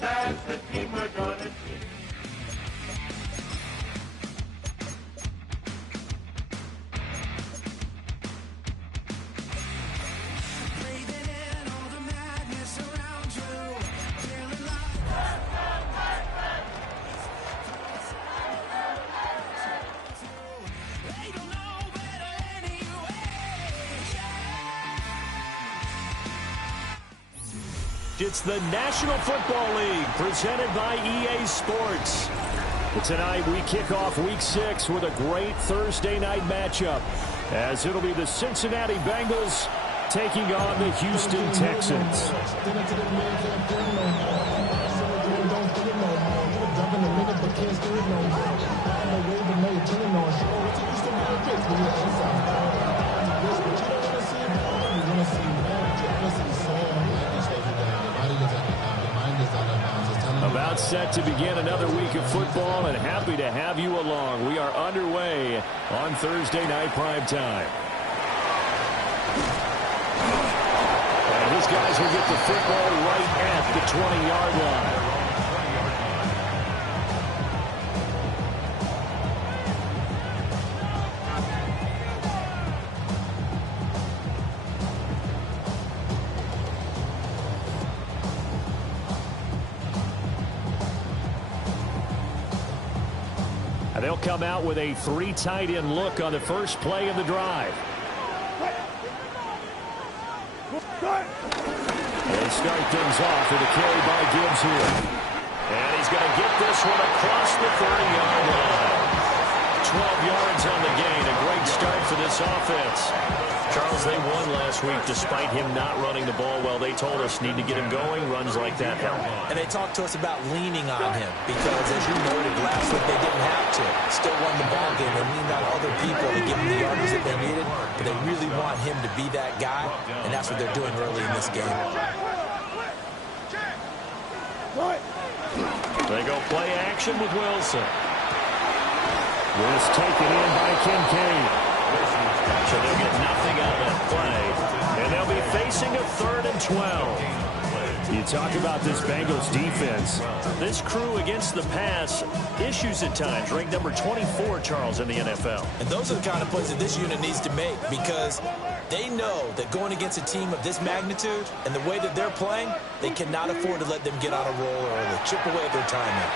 That's the team we're gonna see. It's the National Football League presented by EA Sports. Tonight we kick off Week 6 with a great Thursday night matchup, as it'll be the Cincinnati Bengals taking on the Houston Texans. About set to begin another week of football, and happy to have you along. We are underway on Thursday night primetime. And these guys will get the football right at the 20-yard line. They'll come out with a 3 tight end look on the first play of the drive. They start things off with a carry by Gibbs here. And he's going to get this one across the 30-yard line. 12 yards on the gain. A great start for this offense. Charles, they won last week despite him not running the ball well. They told us need to get him going. Runs like that help. And they talked to us about leaning on him because, as you noted, last week they didn't have to. Still won the ball game. They leaned on other people to give them the yardage that they needed. But they really want him to be that guy, and that's what they're doing early in this game. They go play action with Wilson. This taken in by Kincaid. So they'll get nothing out of that play, and they'll be facing a 3rd and 12. You talk about this Bengals defense. This crew against the pass, issues at times, ranked number 24, Charles, in the NFL. And those are the kind of plays that this unit needs to make because they know that going against a team of this magnitude and the way that they're playing, they cannot afford to let them get on a roll early. Chip away at their timing.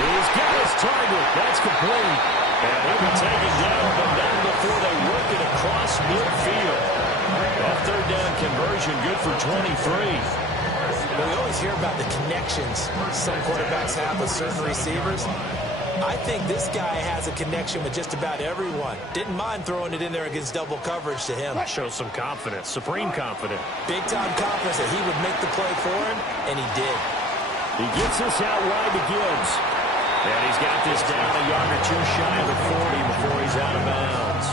He's got his target. That's complete. And he'll be taken down, but not before they work it across midfield. That 3rd down conversion good for 23. Well, we always hear about the connections some quarterbacks have with certain receivers. I think this guy has a connection with just about everyone. Didn't mind throwing it in there against double coverage to him. Shows some confidence, supreme confidence. Big-time confidence that he would make the play for him, and he did. He gets this out wide to Gibbs. And he's got this down a yard or 2 shy of the 40 before he's out of bounds.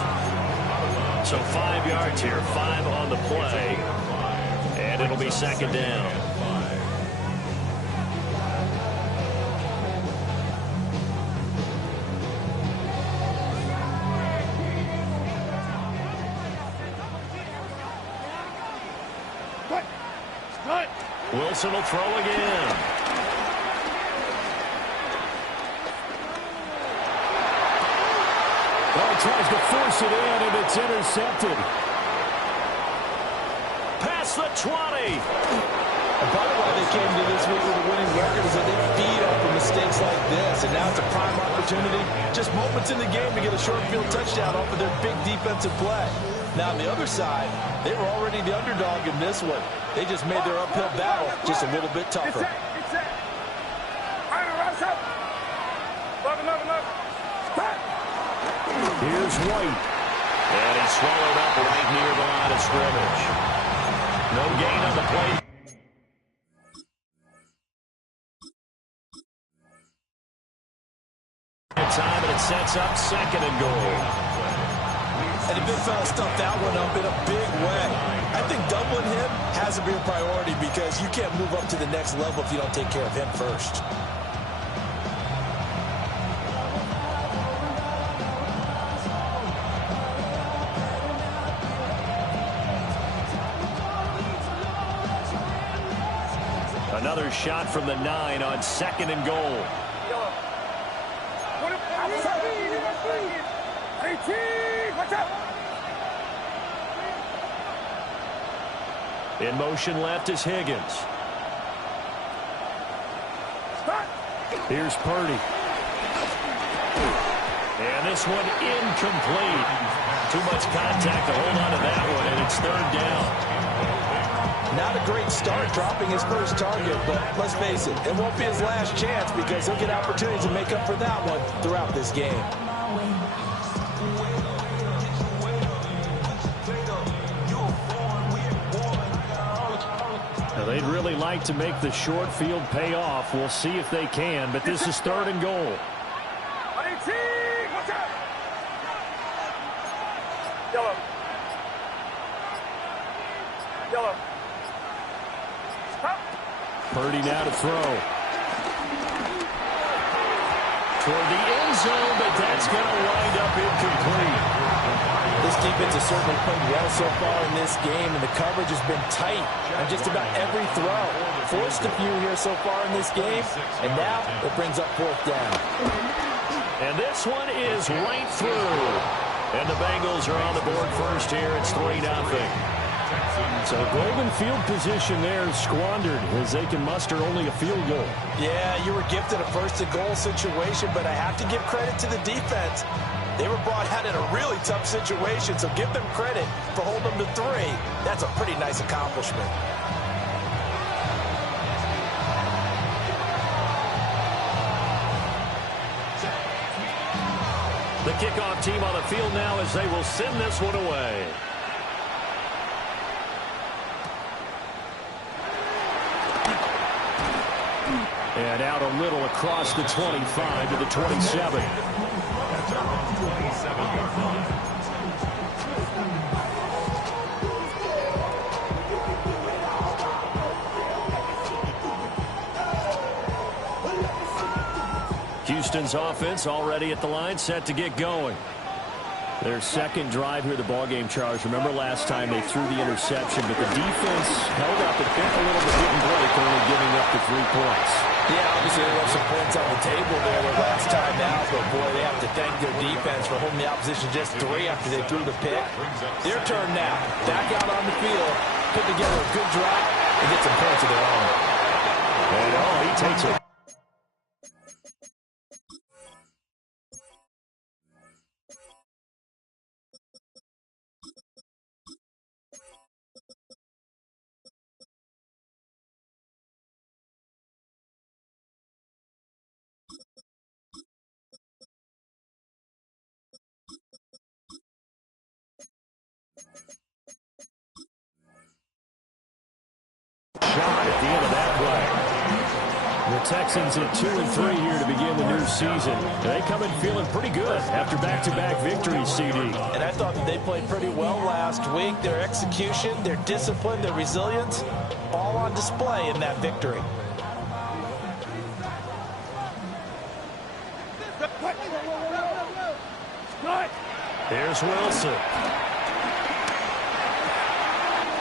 So 5 yards here, 5 on the play. And it'll be 2nd down. Wilson will throw again. Tries to force it in, and it's intercepted. Past the 20. And part of why they came to this week with a winning record is that they feed off of mistakes like this, and now it's a prime opportunity. Just moments in the game to get a short field touchdown off of their big defensive play. Now, on the other side, they were already the underdog in this one. They just made their uphill battle just a little bit tougher. Here's White. And he's swallowed up right near the line of scrimmage. No gain on the play. Time, and it sets up 2nd and goal. And the big fella stuffed that one up in a big way. I think doubling him has to be a priority because you can't move up to the next level if you don't take care of him first. Another shot from the 9 on 2nd and goal. In motion left is Higgins. Here's Purdy. And this one incomplete. Too much contact to hold on to that one, and it's 3rd down. Not a great start dropping his first target, but let's face it, it won't be his last chance because he'll get opportunities to make up for that one throughout this game. Now, they'd really like to make the short field pay off. We'll see if they can, but this is 3rd and goal. Purdy now to throw. Toward the end zone, but that's going to wind up incomplete. This defense has certainly played well so far in this game, and the coverage has been tight on just about every throw. Forced a few here so far in this game, and now it brings up 4th down. And this one is right through. And the Bengals are on the board first here. It's 3-0. So golden field position there is squandered as they can muster only a field goal. Yeah, you were gifted a 1st and goal situation, but I have to give credit to the defense. They were brought out in a really tough situation, so give them credit for holding them to 3. That's a pretty nice accomplishment. The kickoff team on the field now as they will send this one away. And out a little across the 25 to the 27. Houston's offense already at the line, set to get going. Their 2nd drive here, the ballgame, Charles. Remember last time they threw the interception, but the defense held up. It bent a little bit, didn't break, only giving up the 3 points. Yeah, obviously they left some points on the table there their last time out, but boy, they have to thank their defense for holding the opposition just 3 after they threw the pick. Their turn now. Back out on the field, put together a good drive, and get some points of their own. And he takes it. Shot at the end of that play. The Texans at 2-3 here to begin the new season. They come in feeling pretty good after back-to-back victories, CD. And I thought that they played pretty well last week. Their execution, their discipline, their resilience, all on display in that victory. Here's Wilson.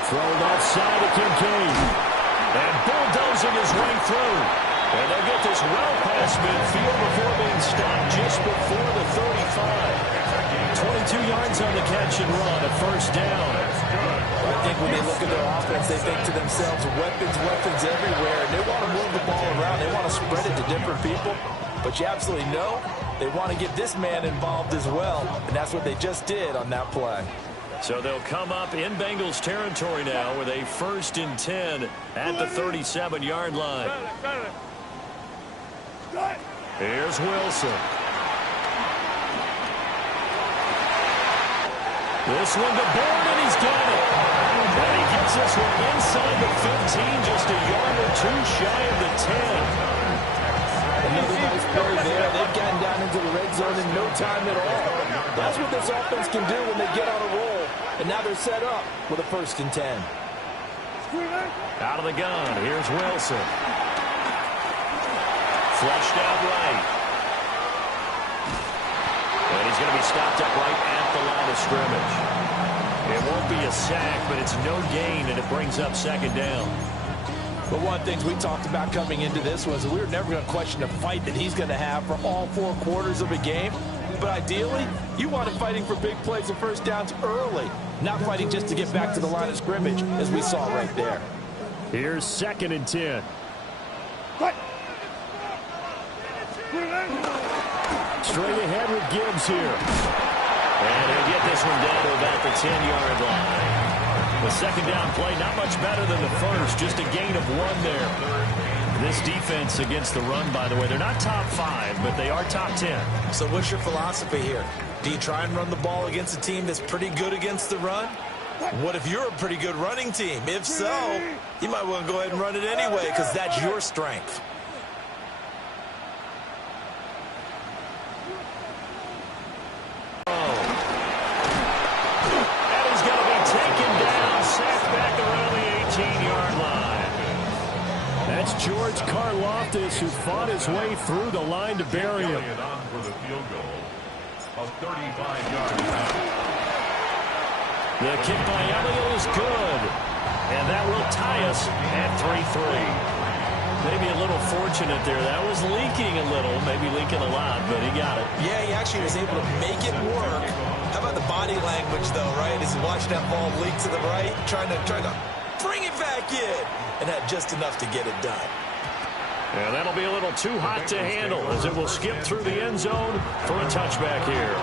Thrown offside to Kincaid. And bulldozing his way through. And they'll get this well past midfield before being stopped just before the 35. 22 yards on the catch and run, a 1st down. I think when they look at their offense, they think to themselves, weapons everywhere. And they want to move the ball around. They want to spread it to different people. But you absolutely know they want to get this man involved as well. And that's what they just did on that play. So they'll come up in Bengals territory now with a 1st and 10 at the 37-yard line. Here's Wilson. This one to Bourne, and he's got it. And he gets this one inside the 15, just a yard or 2 shy of the 10. Another nice play there. They've gotten down into the red zone in no time at all. That's what this offense can do when they get on a roll. And now they're set up with a 1st and 10. Out of the gun, here's Wilson. Flushed out right. And he's going to be stopped up right at the line of scrimmage. It won't be a sack, but it's no gain, and it brings up 2nd down. But one of the things we talked about coming into this was that we were never going to question the fight that he's going to have for all 4 quarters of a game. But ideally, you want him fighting for big plays and first downs early, not fighting just to get back to the line of scrimmage, as we saw right there. Here's 2nd and 10. Straight ahead with Gibbs here. And he'll get this one down to about the 10-yard line. The second down play, not much better than the first, just a gain of 1 there. This defense against the run, by the way, they're not top 5, but they are top 10. So what's your philosophy here? Do you try and run the ball against a team that's pretty good against the run? What if you're a pretty good running team? If so, you might want to go ahead and run it anyway because that's your strength. George Karlaftis, who fought his way through the line to bury him. For the field goal of 35 yards out. The kick by Elliott is good. And that will tie us at 3-3. Maybe a little fortunate there. That was leaking a little, maybe leaking a lot, but he got it. Yeah, he actually was able to make it work. How about the body language, though, right? As he watched that ball leak to the right, trying to bring it back in, and had just enough to get it done. And that'll be a little too hot to handle as it will skip through the end zone for a touchback here.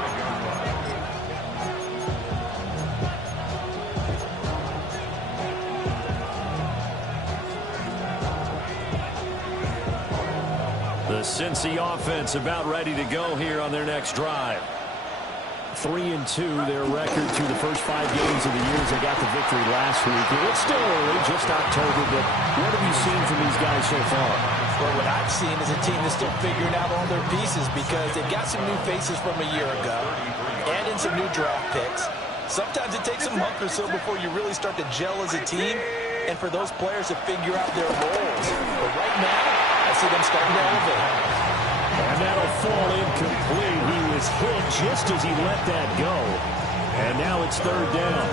The Cincy offense about ready to go here on their next drive. 3-2, their record through the first 5 games of the year as they got the victory last week. It's still early, just October, but what have you seen from these guys so far? Well, what I've seen is a team that's still figuring out all their pieces because they've got some new faces from a year ago, add in some new draft picks. Sometimes it takes a month or so before you really start to gel as a team and for those players to figure out their roles. But right now, I see them starting to elevate. And that'll fall incomplete. He was hit just as he let that go. And now it's 3rd down.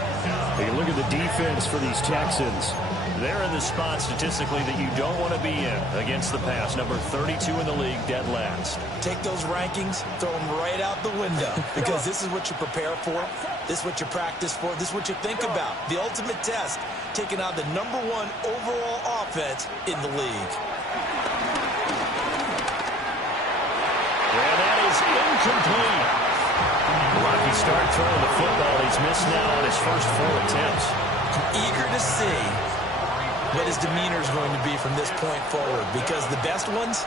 Hey, look at the defense for these Texans. They're in the spot statistically that you don't want to be in against the pass. Number 32 in the league, dead last. Take those rankings, throw them right out the window because this is what you prepare for. This is what you practice for. This is what you think about. The ultimate test, taking out the #1 overall offense in the league. And that is incomplete. Rocky start throwing the football. He's missed now on his first 4 attempts. Eager to see what his demeanor is going to be from this point forward because the best ones,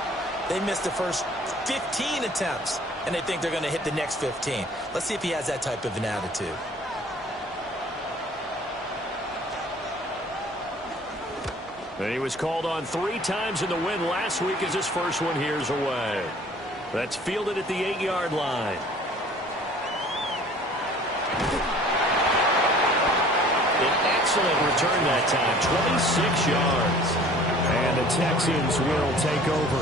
they missed the first 15 attempts, and they think they're going to hit the next 15. Let's see if he has that type of an attitude. And he was called on 3 times in the win last week as his first one here's away. That's fielded at the 8-yard line. An excellent return that time, 26 yards. And the Texans will take over.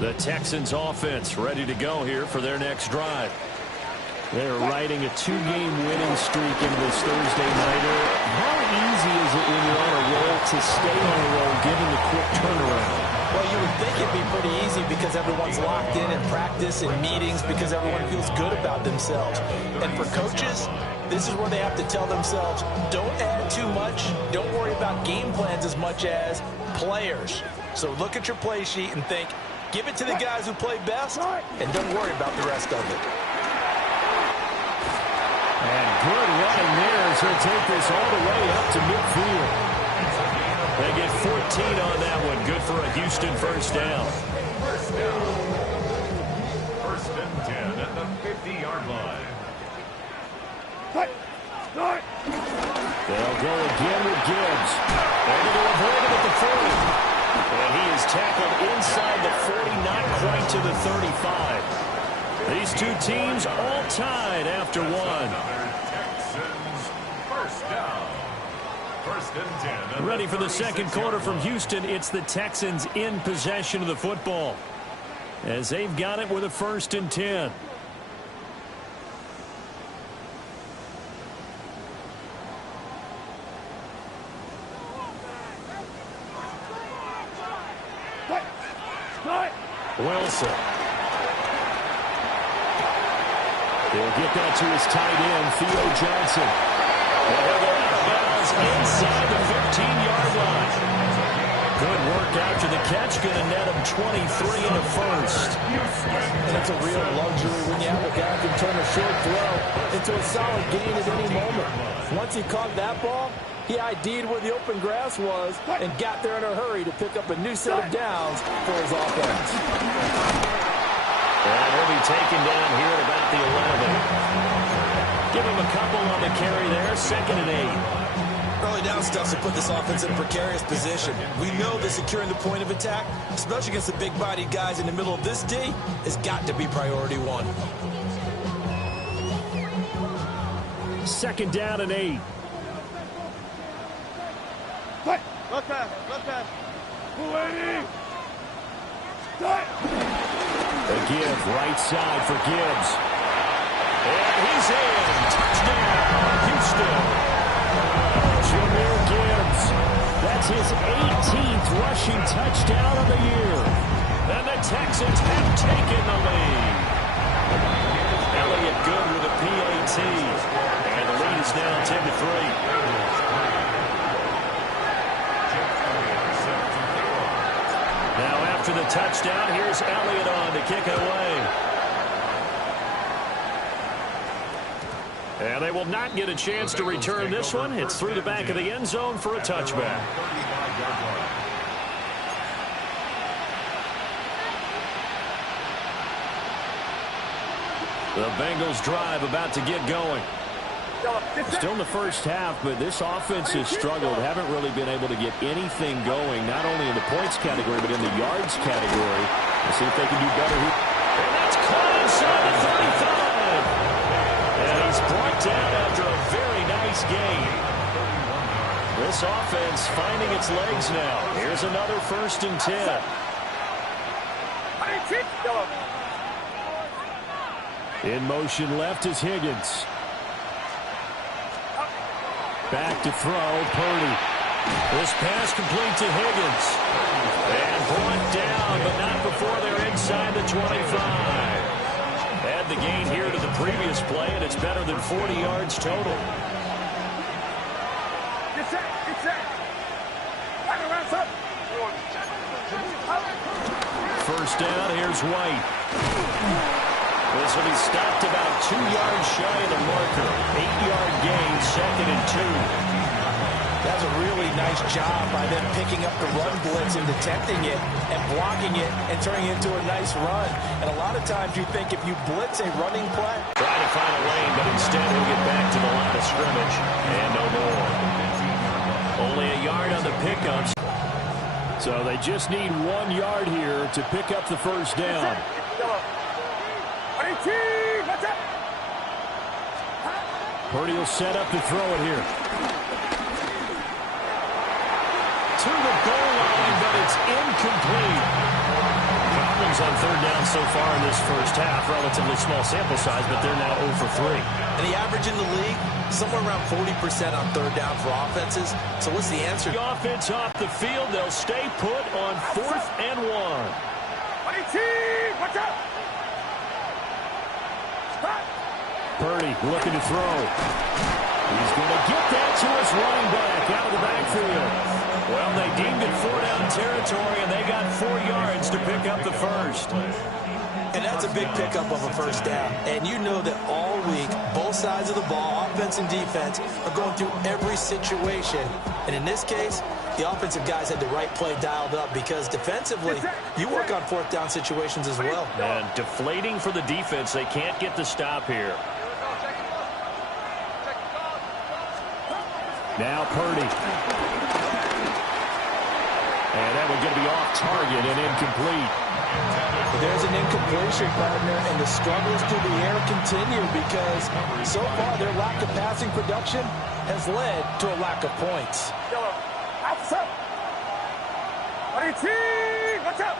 The Texans offense ready to go here for their next drive. They're riding a 2-game winning streak into this Thursday nighter. How easy is it when you're on a roll to stay on a roll given the quick turnaround? Well, you would think it'd be pretty easy because everyone's locked in practice and meetings because everyone feels good about themselves. And for coaches, this is where they have to tell themselves, don't add too much. Don't worry about game plans as much as players. So look at your play sheet and think, give it to the guys who play best, and don't worry about the rest of it. And good running there as he'll take this all the way up to midfield. They get 14 on that one. Good for a Houston first down. First down. 1st and 10 at the 50-yard line. They'll go again with Gibbs. Able to avoid it at the 40. And he is tackled inside the 40, not quite to the 35. These two teams all tied after one. Texans first down. 1st and 10. Ready for the second quarter from Houston. It's the Texans in possession of the football. as they've got it with a 1st and 10. Wilson. He'll get that to his tight end, Theo Johnson. And he'll go out of bounds inside the 15-yard line. Good work after the catch. Going to net him 23 and a 1st. And it's a real luxury when you have a guy who can turn a short throw into a solid gain at any moment. Once he caught that ball, he ID'd where the open grass was and got there in a hurry to pick up a new set of downs for his offense. And he'll be taken down here at about the 11. Give him a couple on the carry there. 2nd and 8. Early down stuff to put this offense in a precarious position. We know that securing the point of attack, especially against the big-bodied guys in the middle of this D, has got to be priority 1. 2nd down and 8. Left pass. A give, right side for Gibbs. And he's in. Touchdown, Houston. Jahmyr Gibbs. That's his 18th rushing touchdown of the year. And the Texans have taken the lead. Elliott good with a PAT. And the lead is now 10-3. Now after the touchdown, here's Elliott on to kick it away. And they will not get a chance to return this one. It's through the back of the end zone for a touchback. The Bengals drive about to get going. Still in the first half, but this offense has struggled. Haven't really been able to get anything going, not only in the points category, but in the yards category. We'll see if they can do better here. And that's caught inside the 35. And he's brought down after a very nice gain. This offense finding its legs now. Here's another 1st and 10. In motion left is Higgins. Back to throw, Purdy. This pass complete to Higgins. And brought down, but not before they're inside the 25. Add the gain here to the previous play, and it's better than 40 yards total. First down, here's White. This will be stopped about 2 yards shy of the marker. 8-yard gain, 2nd and 2. That's a really nice job by them picking up the run blitz and detecting it and blocking it and turning it into a nice run. And a lot of times you think if you blitz a running play. Try to find a lane, but instead he'll get back to the line of scrimmage. And no more. Only a yard on the pickups. So they just need 1 yard here to pick up the first down. Purdy will set up to throw it here. To the goal line, but it's incomplete. Problems on 3rd down so far in this first half. Relatively small sample size, but they're now 0 for 3. And the average in the league, somewhere around 40% on 3rd down for offenses. So what's the answer? The offense off the field. They'll stay put on 4th and 1. Watch out! Purdy looking to throw. He's going to get that to his running back out of the backfield. Well, they deemed it 4-down territory, and they got 4 yards to pick up the first. And that's a big pickup of a first down. And you know that all week, both sides of the ball, offense and defense, are going through every situation. And in this case, the offensive guys had the right play dialed up because defensively, you work on 4th down situations as well. And deflating for the defense. They can't get the stop here. Now Purdy. And that one going to be off target and incomplete. There's an incompletion, partner, and the struggles through the air continue because so far their lack of passing production has led to a lack of points. Watch out!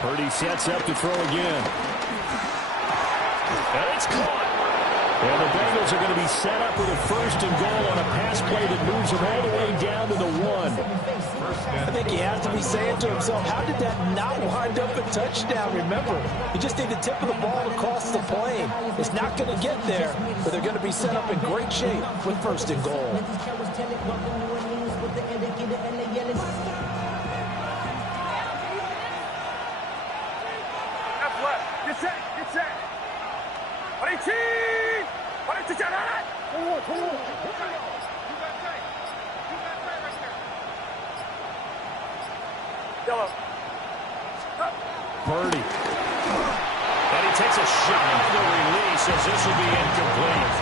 Purdy sets up to throw again. And it's caught. And the Bengals are going to be set up with a 1st and goal on a pass play that moves them all the way down to the 1. I think he has to be saying to himself, how did that not wind up a touchdown? Remember, you just need the tip of the ball across the plane. It's not going to get there, but they're going to be set up in great shape with 1st and goal. Get set. Yellow. Purdy. And he takes a shot on the release as this will be incomplete.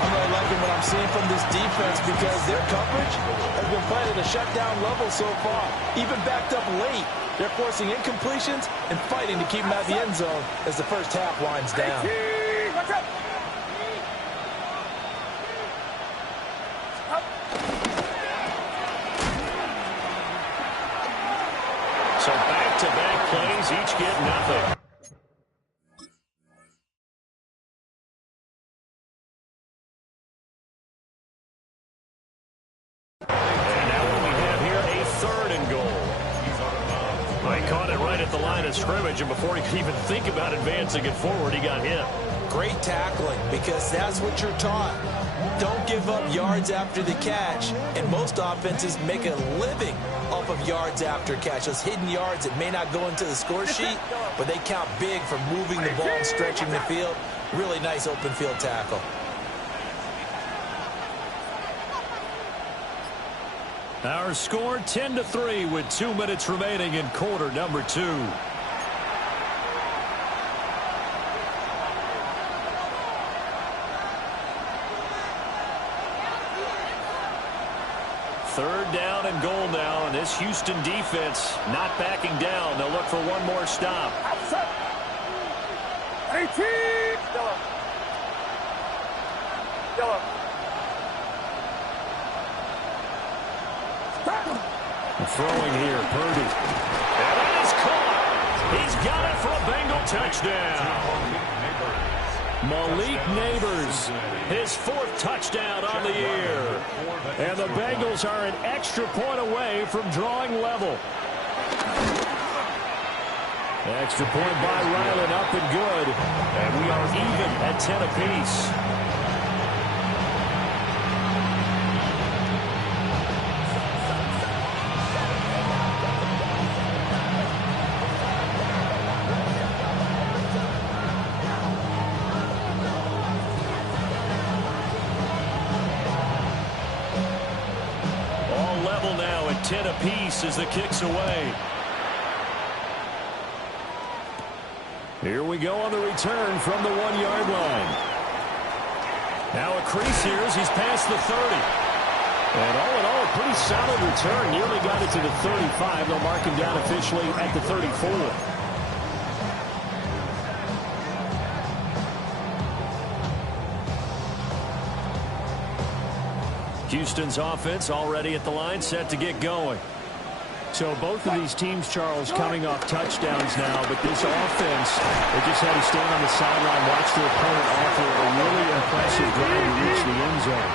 I'm really liking what I'm seeing from this defense because their coverage has been playing at a shutdown level so far. Even backed up late, they're forcing incompletions and fighting to keep them out of the end zone as the first half winds down. Watch out. So back-to-back plays, each get nothing. And now what we have here, a 3rd and goal. He caught it right at the line of scrimmage, and before he could even think about advancing it forward, he got hit. Great tackling because that's what you're taught. Don't give up yards after the catch, and most offenses make a living off of yards after catch. Those hidden yards that may not go into the score sheet, but they count big for moving the ball and stretching the field. Really nice open field tackle. Our score 10-3 with 2 minutes remaining in quarter number 2. Third down and goal now, and this Houston defense not backing down. They'll look for one more stop. Yellow. Throwing here, Purdy. And that is caught. He's got it for a Bengal touchdown. Malik Neighbors, his 4th touchdown on the year. And the Bengals are an extra point away from drawing level. Extra point by Ryland, up and good. And we are even at 10 apiece. All level now at 10 apiece as the kick's away. Here we go on the return from the 1-yard line. Now a crease here as he's past the 30. And all in all, a pretty solid return. Nearly got it to the 35. They'll mark him down officially at the 34. Houston's offense already at the line, set to get going. So both of these teams, Charles, coming off touchdowns now, but this offense, they just had to stand on the sideline, watch their opponent offer a really impressive drive to reach the end zone.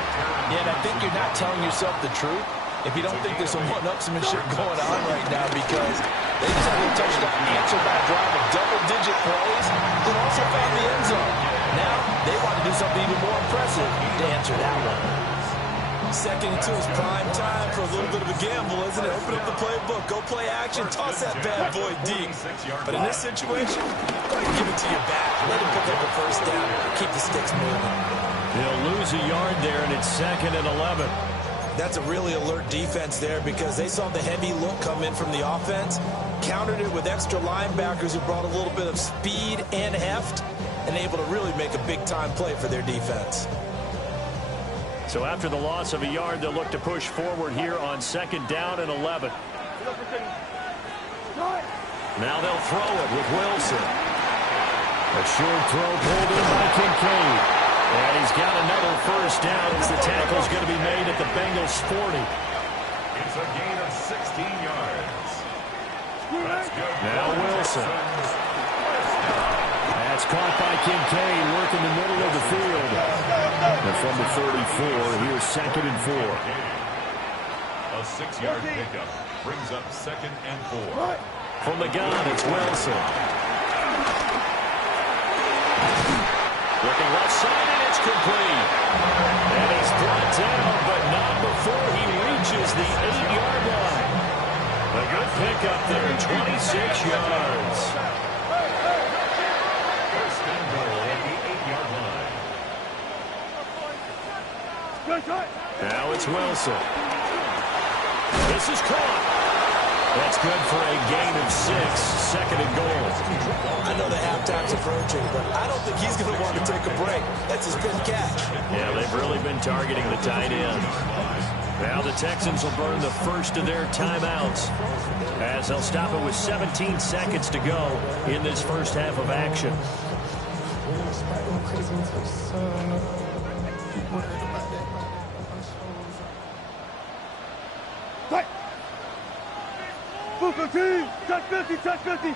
Yeah, and I think you're not telling yourself the truth if you don't think there's some one-upsmanship going on right now, because they just had a touchdown answered by a drive of double-digit plays and also found the end zone. Now they want to do something even more impressive to answer that one. 2nd and 2 is prime time for a little bit of a gamble, isn't it? Open up the playbook, go play action, toss that bad boy deep. But in this situation, go ahead and give it to your back. Let him pick up the 1st down. Keep the sticks moving. They'll lose a yard there, and it's 2nd and 11. That's a really alert defense there because they saw the heavy look come in from the offense, countered it with extra linebackers who brought a little bit of speed and heft, and able to really make a big-time play for their defense. So after the loss of a yard, they'll look to push forward here on 2nd down and 11. Now they'll throw it with Wilson. A short throw pulled in by Kincaid. And he's got another 1st down as the tackle's going to be made at the Bengals 40. It's a gain of 16 yards. Now Wilson. That's caught by Kincaid, working the middle of the field. And from the 34, here's 2nd and 4. A 6-yard pickup brings up 2nd and 4. From the gun, it's Wilson. Looking left side, and it's complete. And he's brought down, but not before he reaches the 8-yard line. A good pickup there, 26 yards. First and goal at the 8-yard line. Now it's Wilson. This is caught. That's good for a gain of 6, 2nd and goal. I know the halftime's approaching, but I don't think he's going to want to take a break. That's his pin catch. Yeah, they've really been targeting the tight end. Now the Texans will burn the first of their timeouts as they'll stop it with 17 seconds to go in this first half of action. Touch 50, touch 50.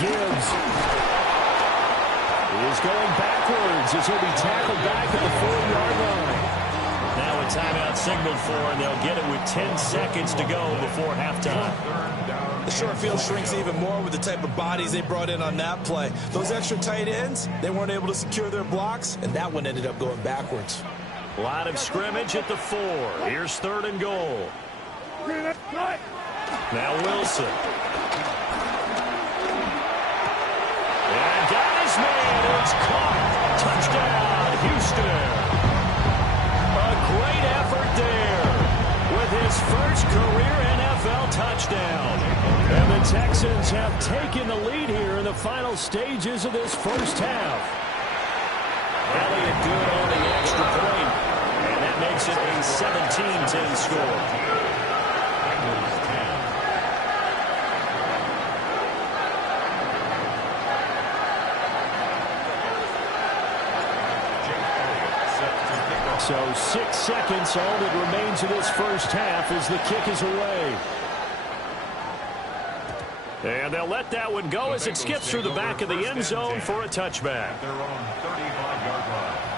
Gibbs is going backwards as he'll be tackled back at the 4-yard line. Now a timeout signaled for, and they'll get it with 10 seconds to go before halftime. The short field shrinks even more with the type of bodies they brought in on that play. Those extra tight ends, they weren't able to secure their blocks, and that one ended up going backwards. Line of scrimmage at the 4. Here's 3rd and goal. Now Wilson. And got his man. It's caught. Touchdown, Houston. A great effort there with his first career NFL touchdown. And the Texans have taken the lead here in the final stages of this first half. Elliott good on the extra point. And that makes it a 17-10 score. So 6 seconds, all that remains of this first half as the kick is away. And they'll let that one go as it skips through the back of the end zone for a touchback. Their own 35-yard line.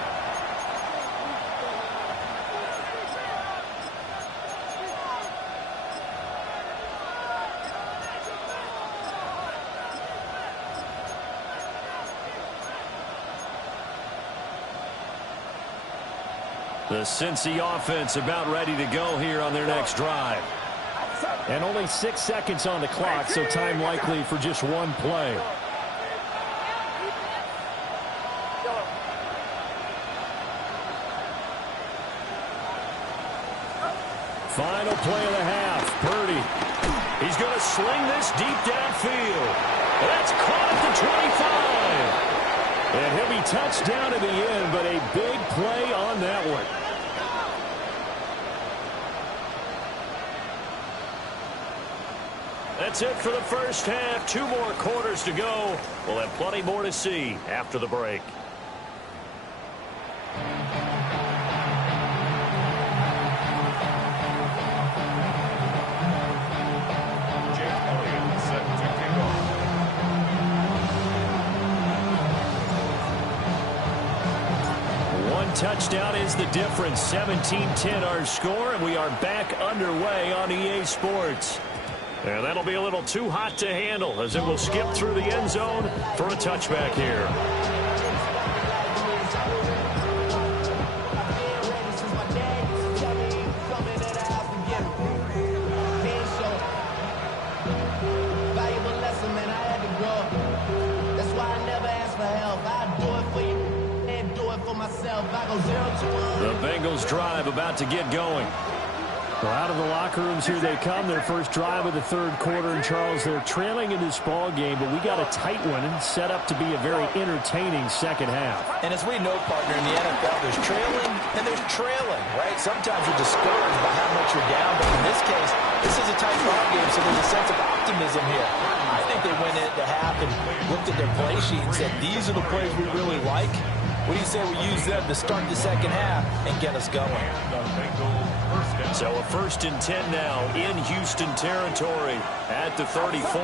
The Cincy offense about ready to go here on their next drive. And only 6 seconds on the clock, so time likely for just one play. Final play of the half. Purdy. He's going to sling this deep downfield. That's caught at the 25. And he'll be touched down at the end, but a big play on that one. That's it for the first half. 2 more quarters to go. We'll have plenty more to see after the break. Jake Elliott set to kick off. One touchdown is the difference. 17-10 our score, and we are back underway on EA Sports. And that'll be a little too hot to handle as it will skip through the end zone for a touchback here. The Bengals drive about to get going. Well, out of the locker rooms here they come. Their first drive of the third quarter. And, Charles, they're trailing in this ball game, but we got a tight one and set up to be a very entertaining second half. And as we know, partner, in the NFL, there's trailing and there's trailing, right? Sometimes you're discouraged by how much you're down, but in this case, this is a tight ball game, so there's a sense of optimism here. I think they went into half and looked at their play sheet and said, these are the plays we really like. What do you say we use them to start the second half and get us going? So a 1st and 10 now in Houston territory at the 34.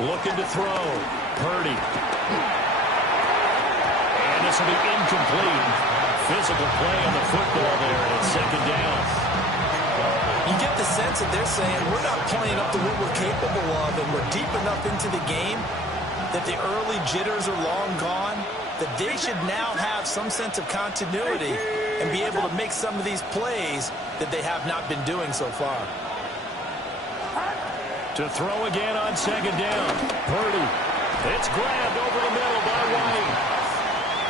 Looking to throw. Purdy. And this will be incomplete. Physical play on the football there, and it's 2nd down. You get the sense that they're saying we're not playing up to what we're capable of, and we're deep enough into the game that the early jitters are long gone, that they should now have some sense of continuity and be able to make some of these plays that they have not been doing so far. To throw again on 2nd down. Purdy. It's grabbed over the middle by White.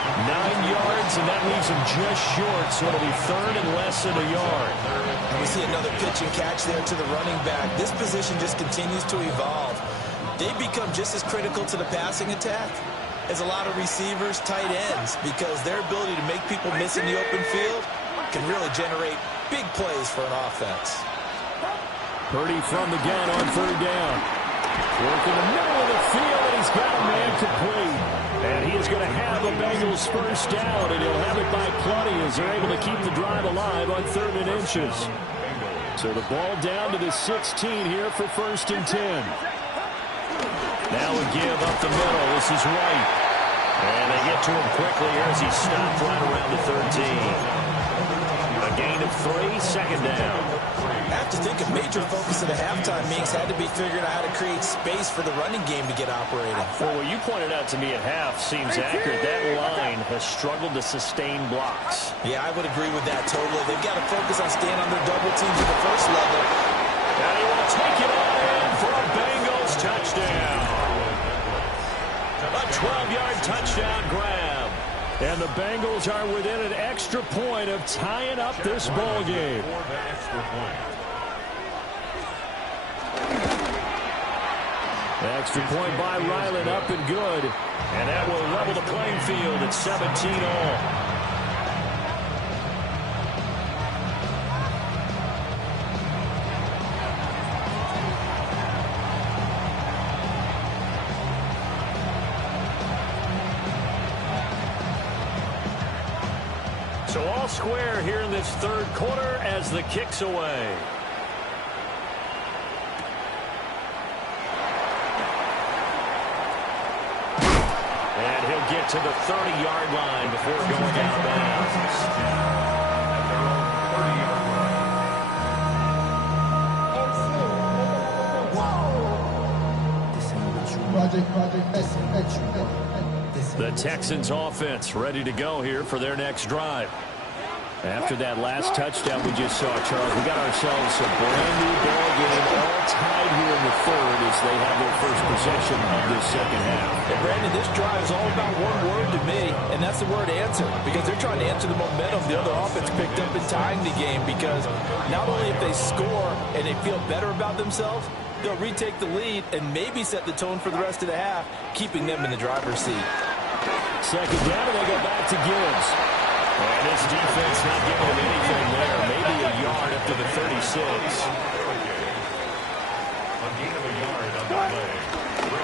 9 yards, and that leaves him just short, so it'll be 3rd and less than a yard. And we see another pitch and catch there to the running back. This position just continues to evolve. They've become just as critical to the passing attack as a lot of receivers, tight ends, because their ability to make people miss in the open field can really generate big plays for an offense. Purdy from the gun on 3rd down. Work in the middle of the field, and he's got a man complete. And he is going to have the Bengals first down, and he'll have it by plenty as they're able to keep the drive alive on 3rd and inches. So the ball down to the 16 here for 1st and 10. Now a give up the middle. This is White. And they get to him quickly here as he's stopped right around the 13. A gain of 3, 2nd down. I have to think a major focus of the halftime meetings had to be figuring out how to create space for the running game to get operating. Well, what you pointed out to me at half seems accurate. That line has struggled to sustain blocks. Yeah, I would agree with that totally. They've got to focus on staying on their double teams at the first level. And he will take it on in for a Bengals touchdown. A 12-yard touchdown grab. And the Bengals are within an extra point of tying up this ball game. Extra point by Ryland, up and good. And that will level the playing field at 17 all. So all square here in this 3rd quarter as the kick's away. And he'll get to the 30-yard line before going out of bounds. The Texans offense ready to go here for their next drive. After that last touchdown we just saw, Charles, we got ourselves a brand new ball game, all tied here in the 3rd as they have their first possession of this 2nd half. And Brandon, this drive is all about one word to me, and that's the word answer, because they're trying to answer the momentum the other offense picked up in tying the game, because not only if they score and they feel better about themselves, they'll retake the lead and maybe set the tone for the rest of the half, keeping them in the driver's seat. 2nd down, and they go back to Gibbs. And this defense not giving him anything there. Maybe a yard up to the 36.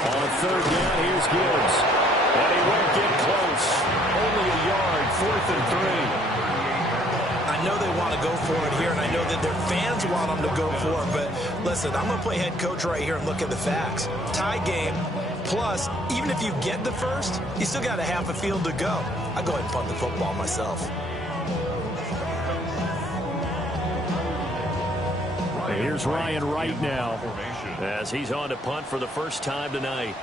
On 3rd down, here's Gibbs. And he won't get close. Only a yard, 4th and 3. I know they want to go for it here, and I know that their fans want them to go for it, but listen, I'm going to play head coach right here and look at the facts. Tie game, plus, even if you get the first, you still got a half a field to go. I'll go ahead and punt the football myself. Here's Ryan Wright now as he's on to punt for the first time tonight.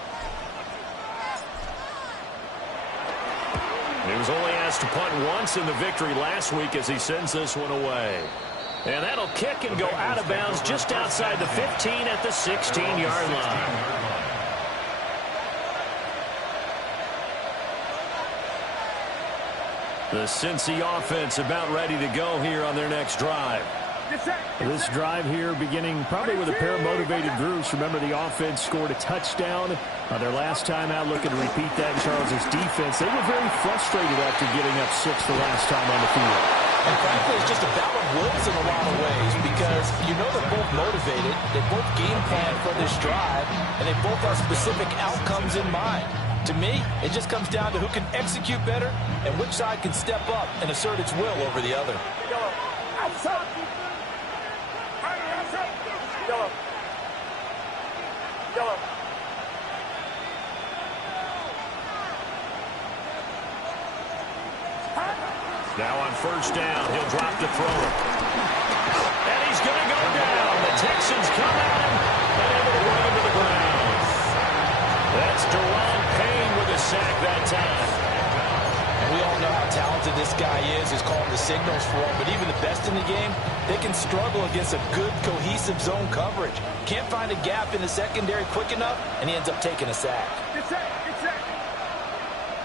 He was only asked to punt once in the victory last week as he sends this one away. And that'll kick and go out of bounds just outside the 15 at the 16-yard line. The Cincy offense about ready to go here on their next drive. This drive here beginning probably with a pair of motivated groups. Remember, the offense scored a touchdown their last time out. Looking to repeat that in Charles's defense. They were very frustrated after giving up 6 the last time on the field. And frankly, it's just a battle of wills in a lot of ways because you know they're both motivated, they both game plan for this drive, and they both have specific outcomes in mind. To me, it just comes down to who can execute better and which side can step up and assert its will over the other. Outside. Yellow. Yellow. Now on first down, he'll drop to throw it. And he's going to go down. The Texans come at him and able to run him to the ground. That's Deron Payne with a sack that time. And we all know how talented this guy is. He's calling the signals for him. But even the best in the game, they can struggle against a good, cohesive zone coverage. Can't find a gap in the secondary quick enough, and he ends up taking a sack. Get set. Get set.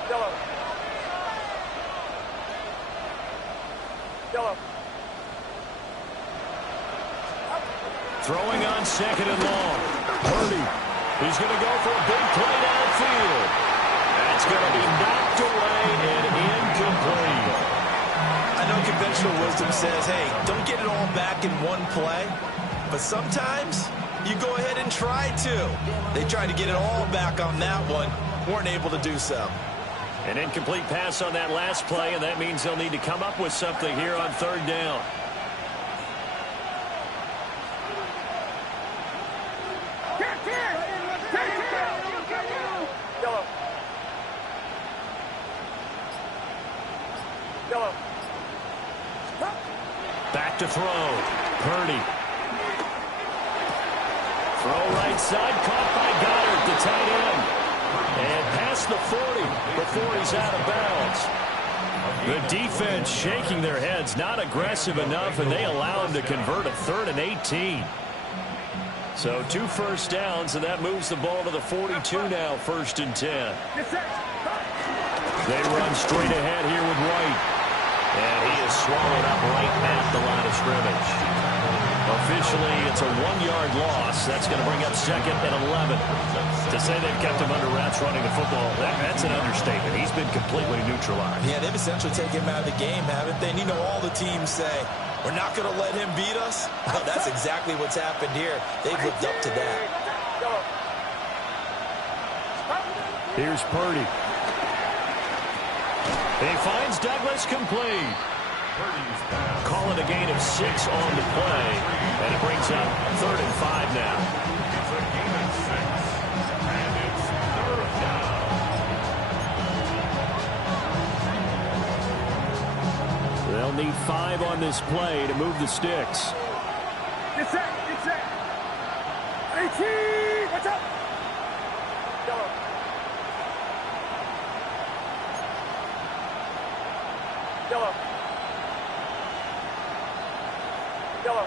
Yellow. Yellow. Throwing on second and long. Purdy. He's going to go for a big play downfield. That's going to be knocked away and incomplete. I know conventional wisdom says, hey, don't get it all back in one play. But sometimes you go ahead and try to. They tried to get it all back on that one. Weren't able to do so. An incomplete pass on that last play, and that means they'll need to come up with something here on third down. Yellow. Yellow. Back to throw. Purdy. Throw right side, caught by Goddard, the tight end. And past the 40 before he's out of bounds. The defense shaking their heads, not aggressive enough, and they allow him to convert a 3rd and 18. So 2 first downs, and that moves the ball to the 42 now, 1st and 10. They run straight ahead here with White. And he is swallowed up right at the line of scrimmage. Officially, it's a 1-yard loss. That's going to bring up 2nd and 11. To say they've kept him under wraps running the football, that's an understatement. He's been completely neutralized. Yeah, they've essentially taken him out of the game, haven't they? And you know all the teams say, we're not going to let him beat us. Well, that's exactly what's happened here. They've lived up to that. Here's Purdy. He finds Douglas complete. Call it a gain of 6 on the play. And it brings up 3rd and 5 now. It's a gain of 6. And it's 3rd down. They'll need 5 on this play to move the sticks. Get set. Get set. 18. Watch out. Yellow. Yellow. Yellow.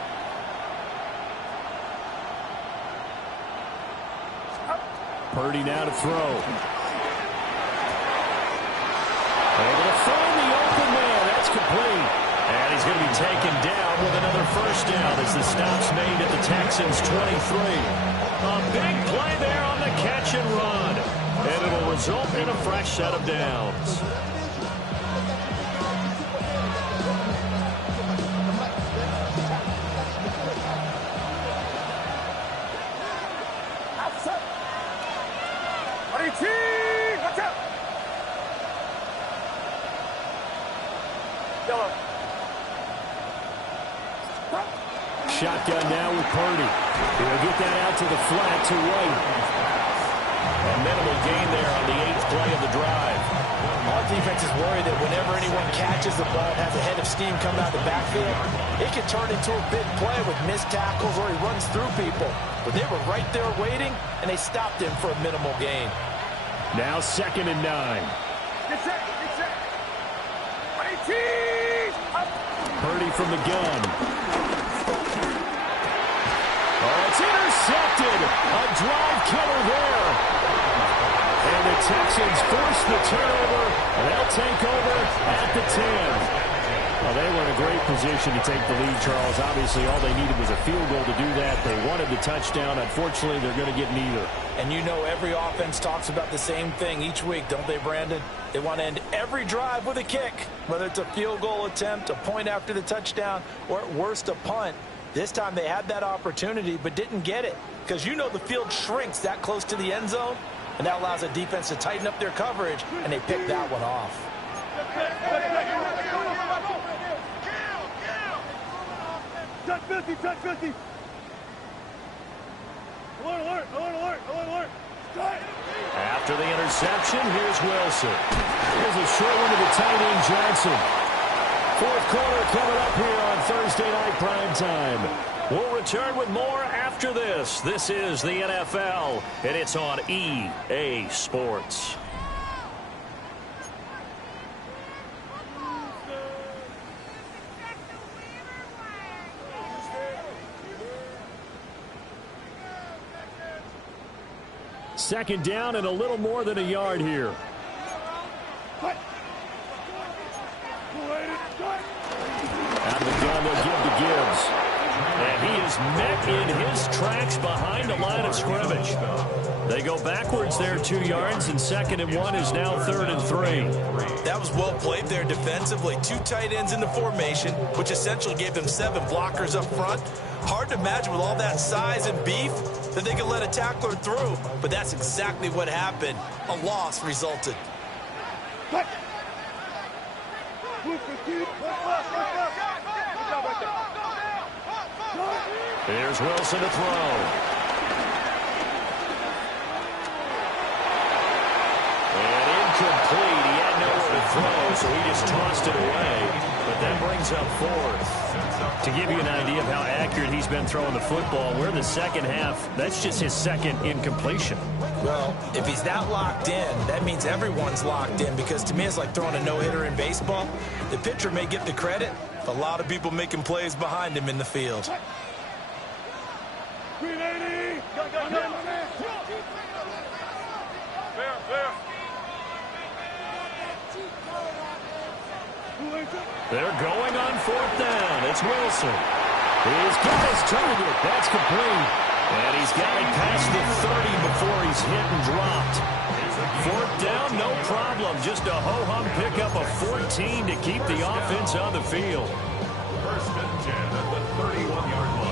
Purdy now to throw. Able to find the open man. That's complete. And he's going to be taken down with another first down as the stop's made at the Texans' 23. A big play there on the catch and run. And it'll result in a fresh set of downs. Watch out! Yellow. Shotgun now with Purdy. He'll get that out to the flat to White. A minimal gain there on the 8th play of the drive. Our defense is worried that whenever anyone catches the ball and has a head of steam coming out of the backfield, it can turn into a big play with missed tackles or he runs through people. But they were right there waiting, and they stopped him for a minimal gain. Now 2nd and 9. Get set. Get set. 18. Up. Purdy from the gun. Oh, it's intercepted. A drive killer there. And the Texans force the turnover, and they'll take over at the 10. Well, they were in a great position to take the lead, Charles. Obviously, all they needed was a field goal to do that. They wanted the touchdown. Unfortunately, they're going to get neither. And you know every offense talks about the same thing each week, don't they, Brandon? They want to end every drive with a kick, whether it's a field goal attempt, a point after the touchdown, or at worst a punt. This time they had that opportunity but didn't get it because you know the field shrinks that close to the end zone, and that allows the defense to tighten up their coverage, and they picked that one off. Touch 50, touch 50. Alert. After the interception, here's Wilson. Here's a short one to the tight end, Johnson. Fourth quarter coming up here on Thursday Night Prime Time. We'll return with more after this. This is the NFL, and it's on EA Sports. Second down and a little more than a yard here. Out of the gun, they'll give to Gibbs. And he is met in his tracks behind the line of scrimmage. They go backwards there 2 yards, and 2nd and 1 is now 3rd and 3. That was well played there defensively. 2 tight ends in the formation, which essentially gave them 7 blockers up front. Hard to imagine with all that size and beef that they could let a tackler through, but that's exactly what happened. A loss resulted. Here's Wilson to throw. And incomplete. He had nowhere to throw, so he just tossed it away. But that brings up 4th. To give you an idea of how accurate he's been throwing the football, we're in the second half. That's just his 2nd incompletion. Well, if he's that locked in, that means everyone's locked in, because to me it's like throwing a no-hitter in baseball. The pitcher may get the credit, a lot of people making plays behind him in the field. They're going on 4th down. It's Wilson. He's got his target. That's complete. And he's got it past the 30 before he's hit and dropped. 4th down, no problem. Just a ho-hum pickup of 14 to keep the offense on the field. 1st and 10 at the 31-yard line.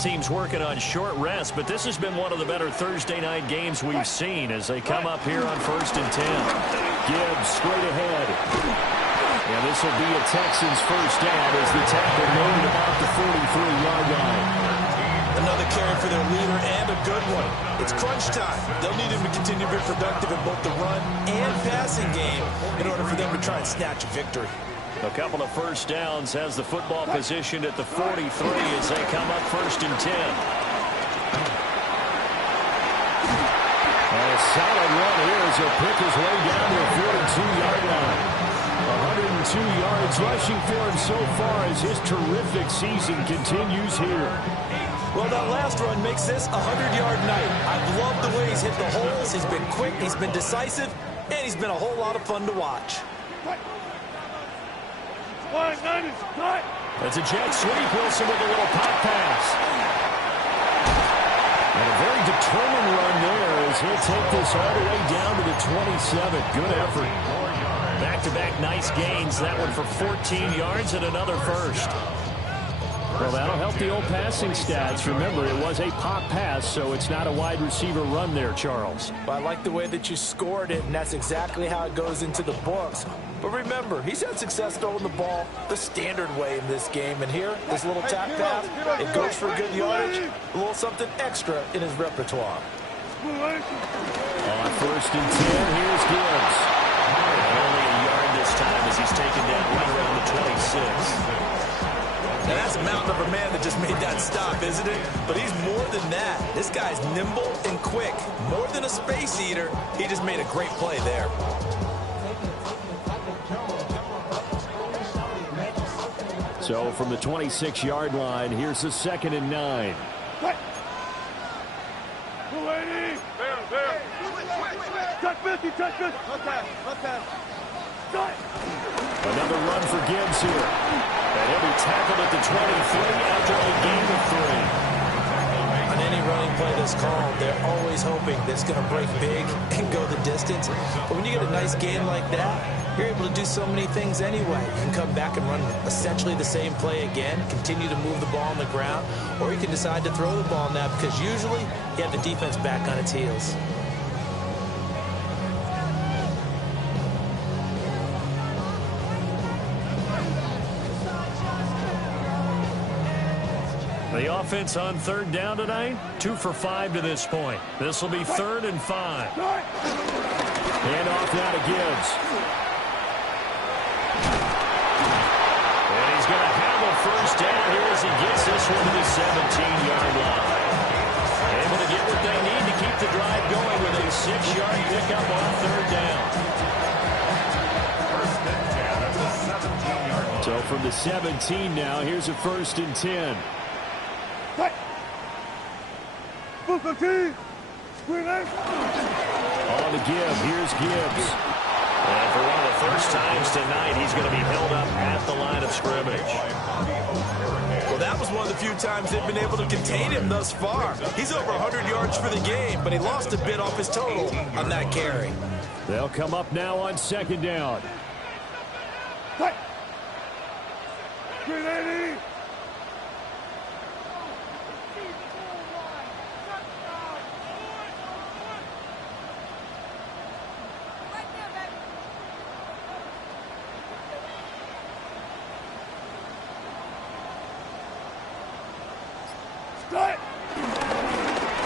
Teams working on short rest, but this has been one of the better Thursday night games we've seen as they come up here on 1st and 10. Gibbs straight ahead. And this will be a Texans first down as the tackle made about the 43-yard line. Another carry for their leader, and a good one. It's crunch time. They'll need him to continue to be productive in both the run and passing game in order for them to try and snatch a victory. A couple of first downs, has the football positioned at the 43 as they come up 1st and 10. And a solid run here as he'll pick his way down to the 42-yard line. 102 yards rushing for him so far as his terrific season continues here. Well, that last run makes this a 100-yard night. I've loved the way he's hit the holes. He's been quick, he's been decisive, and he's been a whole lot of fun to watch. That's a jet sweep. Wilson with a little pop pass. And a very determined run there as he'll take this all the way down to the 27. Good effort. Back-to-back nice gains. That one for 14 yards and another first. Well, that'll help the old passing stats. Remember, it was a pop pass, so it's not a wide receiver run there, Charles. Well, I like the way that you scored it, and that's exactly how it goes into the books. But remember, he's had success throwing the ball the standard way in this game. And here, this little tap pass, it goes for good yardage, a little something extra in his repertoire. On 1st and 10, here's Gibbs. Only a yard this time as he's taken down right around the 26. Now that's a mountain of a man that just made that stop, isn't it? But he's more than that. This guy's nimble and quick. More than a space eater, he just made a great play there. So from the 26-yard line, here's a 2nd and 9. Touch 50, touch 50. Another run for Gibbs here. And he'll be tackled at the 23 after a gain of 3. On any running play that's called, they're always hoping that it's going to break big and go the distance. But when you get a nice gain like that, you're able to do so many things anyway. You can come back and run essentially the same play again, continue to move the ball on the ground, or you can decide to throw the ball now because usually you have the defense back on its heels. The offense on 3rd down tonight, 2 for 5 to this point. This will be 3rd and 5. Hand off now to Gibbs. And he's going to have a first down here as he gets this one to the 17-yard line. Able to get what they need to keep the drive going with a 6-yard pickup on 3rd down. First and 10 at the 17-yard line. So from the 17 now, here's a 1st and 10. Move 15. Green lane. On the give, here's Gibbs. And for one of the first times tonight, he's going to be held up at the line of scrimmage. Well, that was one of the few times they've been able to contain him thus far. He's over 100 yards for the game, but he lost a bit off his total on that carry. They'll come up now on 2nd down. Green lane.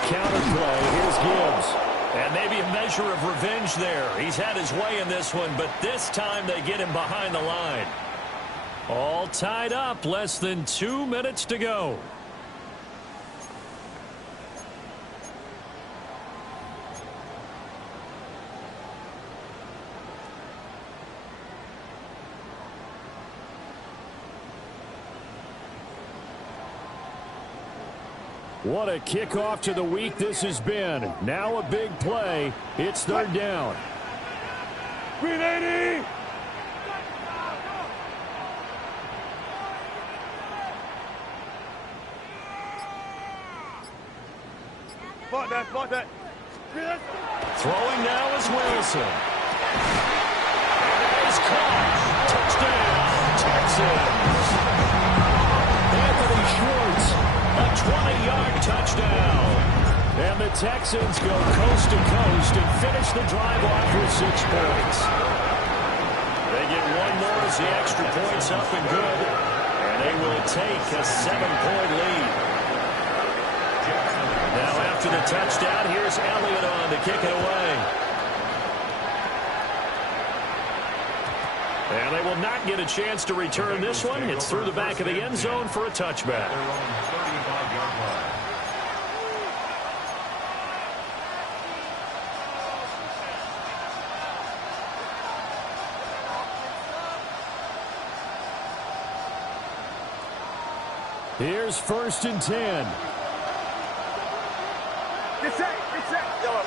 Counterplay, here's Gibbs. And maybe a measure of revenge there. He's had his way in this one, but this time they get him behind the line. All tied up, less than 2 minutes to go. What a kickoff to the week this has been. Now a big play. It's 3rd down. Green 80. Spot that, spot that. Throwing now is Wilson. And that is caught. Touchdown, Texans. Anthony Schwartz, a 20-yard touchdown. And the Texans go coast to coast and finish the drive off with 6 points. They get one more as the extra point's up and good. And they will take a 7-point lead. Now after the touchdown, here's Elliott on to kick it away. And they will not get a chance to return this one. It's through the back of the end zone for a touchback. Their own 35-yard line. Here's 1st and 10. Get set, Yellow.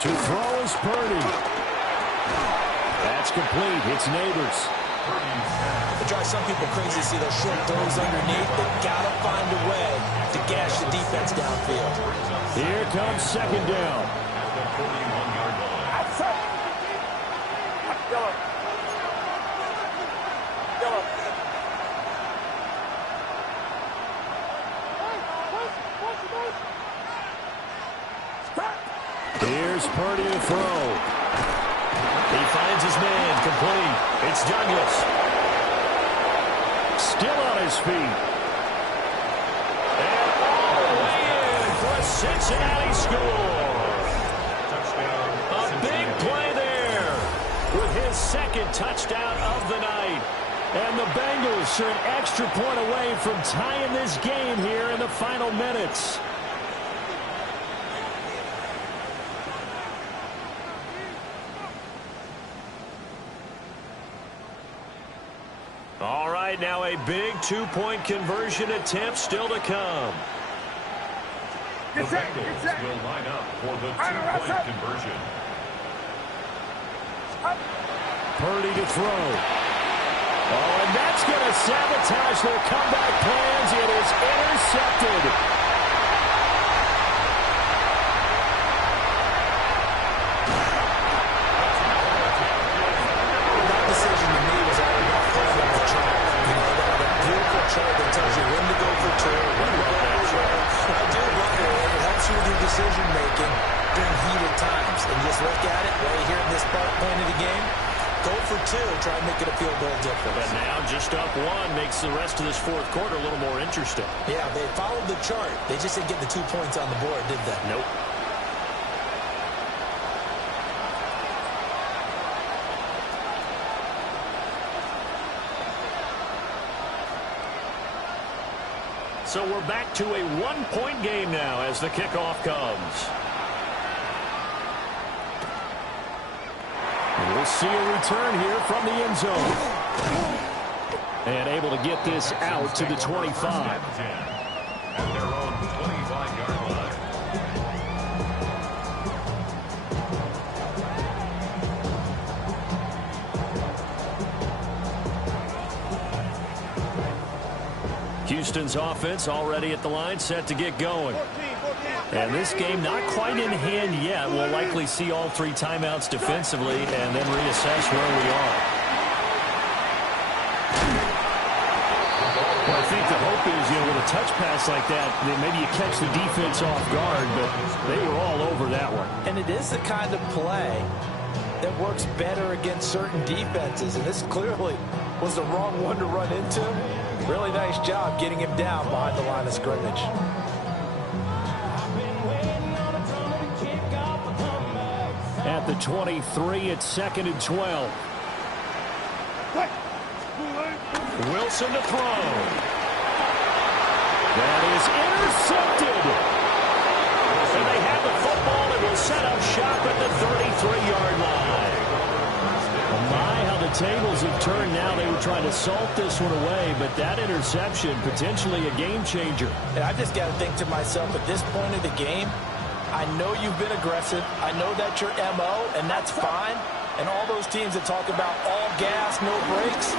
To throw is Purdy. That's complete. It's Neighbors. It drives some people crazy to see those short throws underneath. They've got to find a way to gash the defense downfield. Here comes 2nd down. At the 41-yard line. Outside. Yellow. Here's Purdy to throw. He finds his man complete. It's Douglas. Still on his feet. And all the way in for a Cincinnati score. A big play there with his 2nd touchdown of the night. And the Bengals are an extra point away from tying this game here in the final minutes. right, now a big two-point conversion attempt still to come. The Bengals will line up for the two-point conversion. Purdy to throw. Oh, and that's going to sabotage their comeback plans. It is intercepted. That decision to me was all about playing on the chart. You know, that beautiful chart that tells you when to go for two, when to go for where. I do love it. It helps you with your decision-making during heated times. And just look at it right here in this point of the game. Go for two, try and make it a field goal difference. But now just up one makes the rest of this fourth quarter a little more interesting. Yeah, they followed the chart. They just didn't get the 2 points on the board, did they? Nope. So we're back to a one-point game now as the kickoff comes. We'll see a return here from the end zone. And able to get this out to the 25. At their own 25-yard line. Houston's offense already at the line, set to get going. And this game not quite in hand yet. We'll likely see all three timeouts defensively and then reassess where we are. Well, I think the hope is, you know, with a touch pass like that, then maybe you catch the defense off guard, but they were all over that one. And it is the kind of play that works better against certain defenses. And this clearly was the wrong one to run into. Really nice job getting him down behind the line of scrimmage. At the 23, it's 2nd and 12. Wilson to throw. That is intercepted. And they have the football and will set up shop at the 33-yard line. Oh my, how the tables have turned now. They were trying to salt this one away, but that interception, potentially a game changer. And I just got to think to myself, at this point of the game, I know you've been aggressive. I know that's your MO, and that's fine. And all those teams that talk about all gas, no brakes,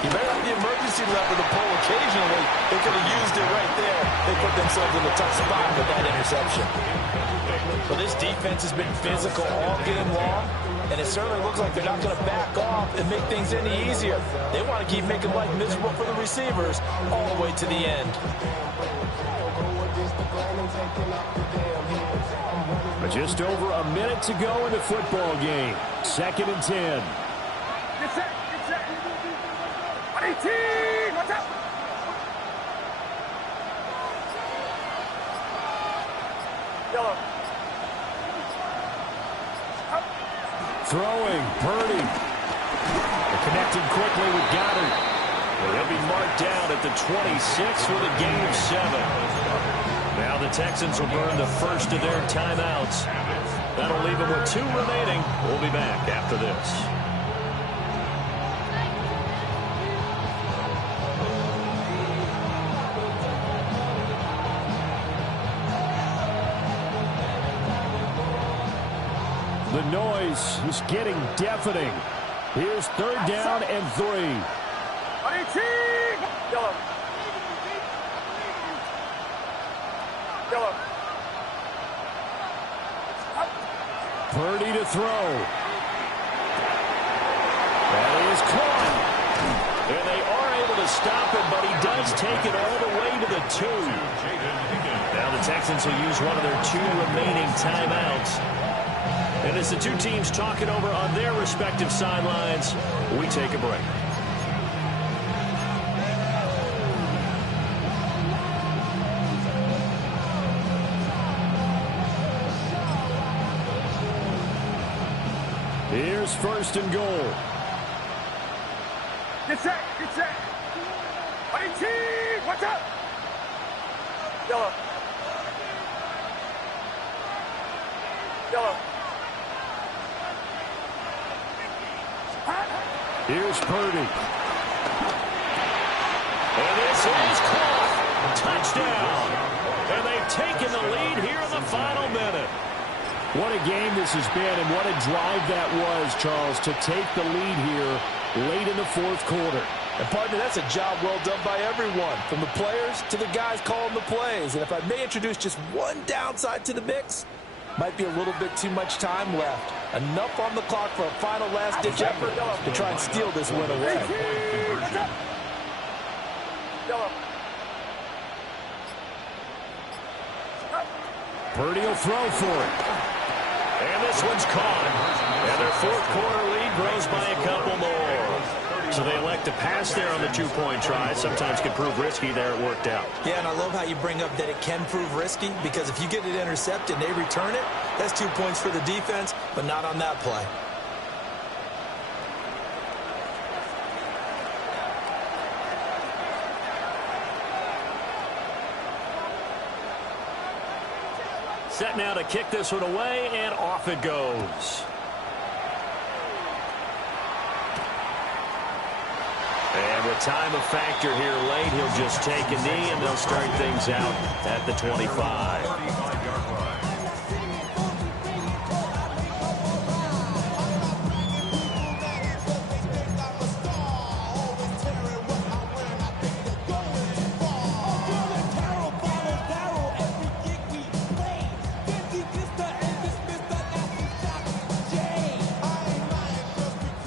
you better have the emergency lever to pull occasionally. They could have used it right there. They put themselves in a tough spot with that interception. But this defense has been physical all game long, and it certainly looks like they're not going to back off and make things any easier. They want to keep making life miserable for the receivers all the way to the end. Just over a minute to go in the football game. 2nd and 10. Get set, get set. 18, watch out. Yellow. Throwing, Purdy. Connecting quickly with Goddard. Well, he'll be marked down at the 26 with a gain of 7. Now the Texans will burn the first of their timeouts. That'll leave them with 2 remaining. We'll be back after this. The noise is getting deafening. Here's 3rd down and 3. 18, yellow. Yellow. Purdy to throw. That is caught. And they are able to stop him, but he does take it all the way to the 2. Now the Texans will use one of their 2 remaining timeouts. And as the two teams talk it over on their respective sidelines, we take a break. Here's 1st and goal. Get set, get set. 18, watch out. Yellow. Yellow. Here's Purdy. And this is caught. Touchdown. And they've taken the lead here in the final minute. What a game this has been, and what a drive that was, Charles, to take the lead here late in the fourth quarter. And, partner, that's a job well done by everyone, from the players to the guys calling the plays. And if I may introduce just one downside to the mix, might be a little bit too much time left. Enough on the clock for a final last-ditch effort to try and steal this win away. Yellow. Purdy will throw for it. And this one's caught. And their fourth quarter lead grows by a couple more. So they elect to pass there on the two-point try. Sometimes can prove risky there. It worked out. Yeah, and I love how you bring up that it can prove risky, because if you get it intercepted and they return it, that's 2 points for the defense, but not on that play. Set now to kick this one away, and off it goes. And with time a factor here late, he'll just take a knee, and they'll start things out at the 25.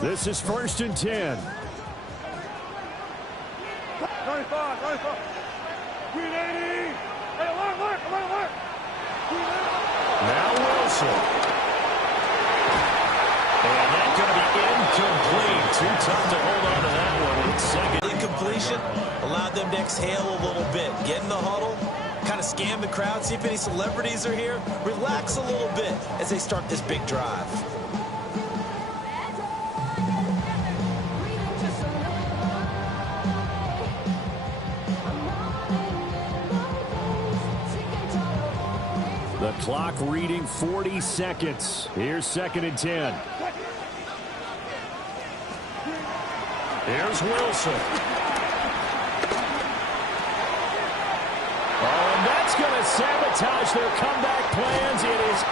This is 1st and 10. 95, 95. 380. Hey, alert. Now Wilson. And that's going to be incomplete. Too tough to hold on to that one. It's second. Incompletion allowed them to exhale a little bit. Get in the huddle, kind of scan the crowd, see if any celebrities are here. Relax a little bit as they start this big drive. The clock reading 40 seconds. Here's 2nd and 10. Here's Wilson. Oh, and that's going to sabotage their comeback plans. It is